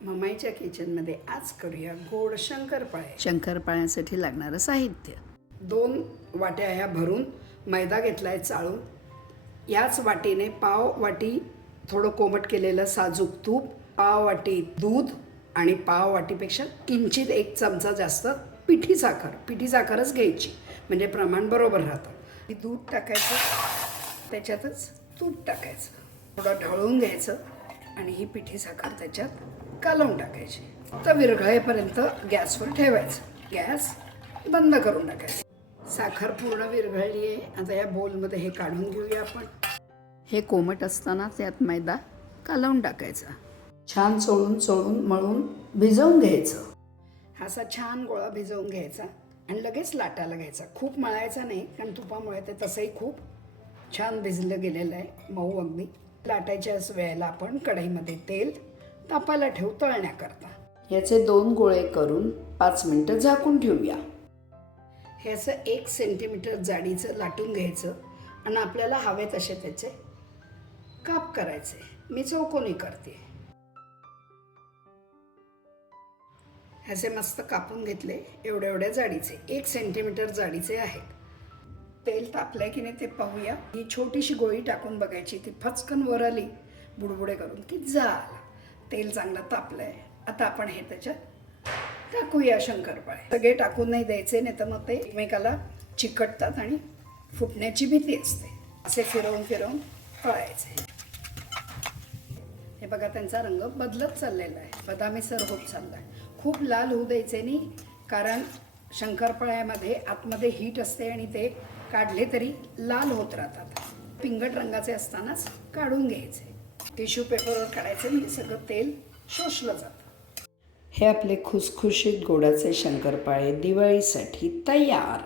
मम्माईच्या किचनमध्ये आज करूया गोड शंकरपाळे. शंकरपाळ्यांसाठी लागणारं साहित्य: 2 वाट्या ह्या भरून मैदा घेतलाय चाळून. याच वाटीने पाव वाटी थोडं कोमट केलेलं साजूक तूप, पाव वाटी दूध आणि पाव वाटीपेक्षा किंचित 1 चमचा जास्त पिठी साखर. पिठी साखरच घ्यायची म्हणजे प्रमाण बरोबर राहतं. दूध टाकायचं, त्याच्यातच तूप टाकायचं, थोडं ढवळून घ्यायचं आणि ही पिठी साखर त्याच्यात कालवून टाकायची. तर विरघळेपर्यंत गॅसवर ठेवायचं. गॅस बंद करून टाकायचं. साखर पूर्ण विरघळली आहे. आता या बोलमध्ये हे काढून घेऊया आपण. हे कोमट असताना त्यात मैदा कालवून टाकायचा. छान चोळून मळून भिजवून घ्यायचं. हा असा छान गोळा भिजवून घ्यायचा आणि लगेच लाटायला घ्यायचा. खूप मळायचा नाही, कारण तुपामुळे ते तसंही खूप छान भिजलं गेलेलं आहे, मऊ अगदी. लाटायच्याच वेळेला आपण कढईमध्ये तेल तापायला ठेवू तळण्याकरता. याचे 2 गोळे करून 5 मिनटं झाकून ठेवूया. हे असं 1 सेंटीमीटर जाडीचं लाटून घ्यायचं आणि आपल्याला हवे तसे त्याचे काप करायचे. मी चौकोनी करते. ह्याचे मस्त कापून घेतले. एवढ्या जाडीचे 1 सेंटीमीटर जाडीचे आहेत. तेल तापलंय की नाही ते पाहूया. ही छोटीशी गोळी टाकून बघायची. ती फचकन वर आली बुडबुडे करून की झालं. तेल चांगलं तापलंय. आता आपण हे त्याच्यात टाकूया शंकरपाळे. सगळे टाकून नाही द्यायचे, नाही तर मग ते एकमेकाला चिकटतात आणि फुटण्याची भीती असते. असे फिरवून तळायचे. हे बघा, त्यांचा रंग बदलत चाललेला आहे, बदामीसर होत चालला आहे. खूप लाल होऊ द्यायचे नाही, कारण शंकरपाळ्यामध्ये आतमध्ये हीट असते आणि ते काढले तरी लाल होत राहतात. पिंगट रंगाचे असतानाच काढून घ्यायचे. टिश्यू पेपरवर काढायचे म्हणजे सगळं तेल शोषलं जातं. हे आपले खुसखुशीत गोडाचे शंकरपाळे दिवाळीसाठी तयार.